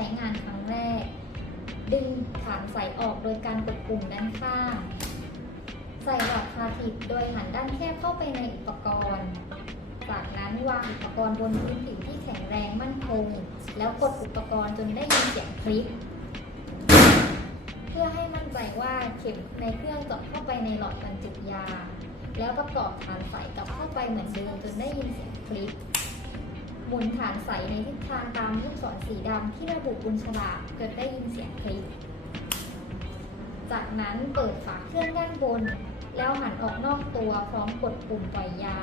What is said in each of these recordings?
ช้งานครั้งแรก ดึงฐานใสออกโดยการกดปุ่มด้านข้าง ใส่หลอดคาทิดโดยหันด้านแคบเข้าไปในอุปกรณ์ จากนั้นวางอุปกรณ์บนพื้นผิวที่แข็งแรงมั่นคง แล้วกดอุปกรณ์จนได้ยินเสียงคลิก เพื่อให้มั่นใจว่าเข็มในเครื่องเจาะเข้าไปในหลอดบรรจุยา แล้วประกอบฐานใสกลับเข้าไปเหมือนเดิมจนได้ยินเสียงคลิก หมุนฐานใสในทิศทางตามลูกศรสีดำที่ระบุบนฉลากจนได้ยินเสียงคลิก จากนั้นเปิดฝาเครื่องด้านบน แล้วหันออกนอกตัวพร้อมกดปุ่มปล่อยยา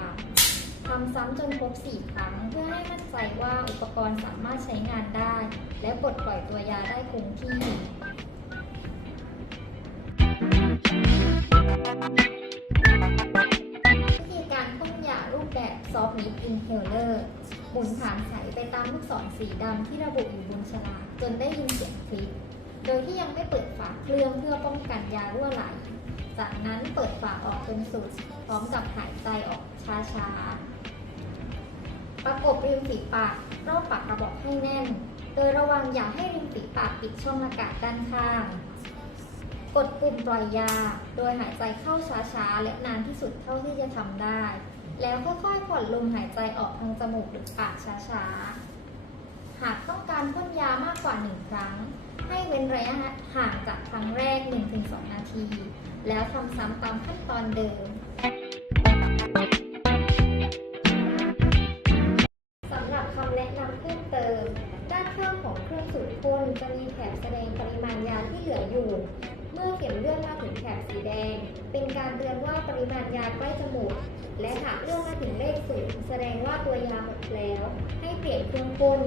ทำซ้ำจนครบ 4 ครั้งเพื่อให้มั่นใจว่าอุปกรณ์สามารถใช้งานได้ และปลดปล่อยตัวยาได้คงที่ Soft Mist Inhaler หมุนฐานใสไปตามลูกศรสีดำที่ระบุอยู่บนฉลากจนได้ยินเสียงคลิก โดยที่ยังไม่เปิดฝาเครื่องเพื่อป้องกันยารั่วไหล จากนั้นเปิดฝาออกจนสุด พร้อมกับหายใจออกช้าๆ ประกบริมฝีปากรอบปากกระบอกให้แน่น โดยระวังอย่าให้ริมฝีปากปิดช่องอากาศด้านข้าง กดปุ่มปล่อยยา โดยหายใจเข้าช้าๆ และนานที่สุดเท่าที่จะทำได้ แล้วค่อยๆผ่อนลมหายใจออกทางจมูกหรือปากช้าๆ หากต้องการพ่นยามากกว่า 1 ครั้ง ให้เว้นระยะห่างจากครั้งแรก 1-2 นาที แล้วทำซ้ำตามขั้นตอนเดิมสำหรับคำแนะนำเพิ่มเติม ด้านข้างของเครื่องสูดพ่นจะมีแถบแสดงปริมาณยาที่เหลืออยู่ เมื่อเข็มเลื่อนมาถึงแถบสีแดง เป็นการเตือนว่าปริมาณยาใกล้จะหมดและหากเลื่อนมาถึงเลขศูนย์แสดงว่าตัวยาหมดแล้ว ให้เปลี่ยนเครื่องพ่น